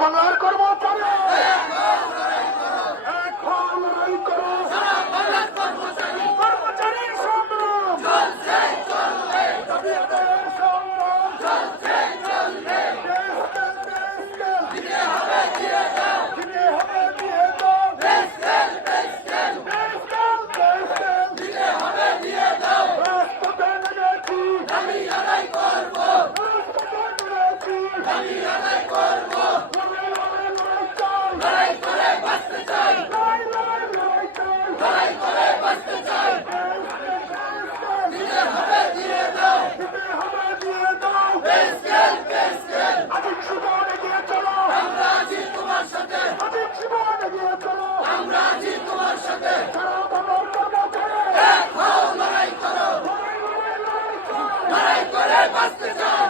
বাংলার কর্মচারী এখন লড়াই করো কর্মচারী সংগ্রাম। আমি আদায় করব। আমি আদায় করব। must return!